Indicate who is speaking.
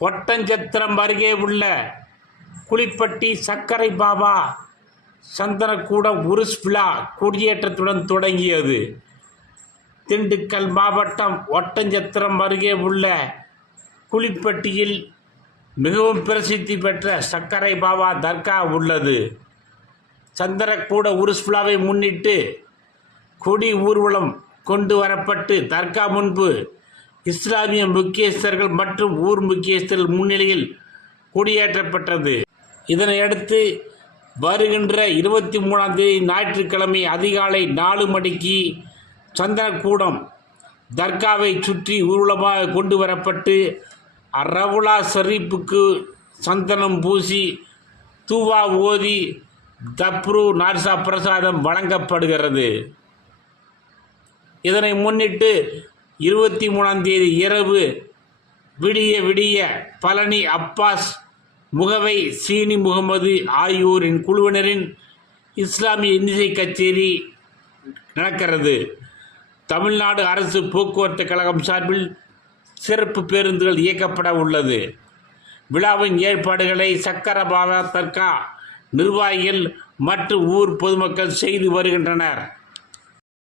Speaker 1: ஒட்டஞ்சத்திரம் அருகே உள்ள குளிப்பட்டி சர்க்கரை பாபா சந்தனக்கூடம் உருஸ் விழா கொடியேற்றத்துடன் தொடங்கியது. திண்டுக்கல் மாவட்டம் ஒட்டஞ்சத்திரம் அருகே உள்ள குளிப்பட்டியில் மிகவும் பிரசித்தி பெற்ற சர்க்கரை பாபா தர்கா உள்ளது. சந்திரக்கூட உருஸ் விழாவை முன்னிட்டு கொடி ஊர்வலம் கொண்டு வரப்பட்டு தர்கா முன்பு இஸ்லாமிய முக்கியஸ்தர்கள் மற்றும் ஊர் முக்கியஸ்தர்கள் முன்னிலையில் கொடியேற்றப்பட்டது. இதனையடுத்து வருகின்ற இருபத்தி மூணாம் தேதி ஞாயிற்றுக்கிழமை அதிகாலை நாலு மணிக்கு சந்தனக்கூடம் தர்காவை சுற்றி ஊர்வலமாக கொண்டு வரப்பட்டு ரவுலா ஷரீப்புக்கு சந்தனம் பூசி தூவா ஓதி தப்ரு நார்சா பிரசாதம் வழங்கப்படுகிறது. இதனை முன்னிட்டு இருபத்தி மூணாம் தேதி இரவு விடிய விடிய பழனி அப்பாஸ் முகவை சீனி முகமது ஆகியோரின் குழுவினரின் இஸ்லாமிய இன்னிசை கச்சேரி நடக்கிறது. தமிழ்நாடு அரசு போக்குவரத்து கழகம் சார்பில் சிறப்பு பேருந்துகள் இயக்கப்பட உள்ளது. விழாவின் ஏற்பாடுகளை சக்கரபாபா தர்கா நிர்வாகிகள் மற்றும் ஊர் பொதுமக்கள் செய்து வருகின்றனர்.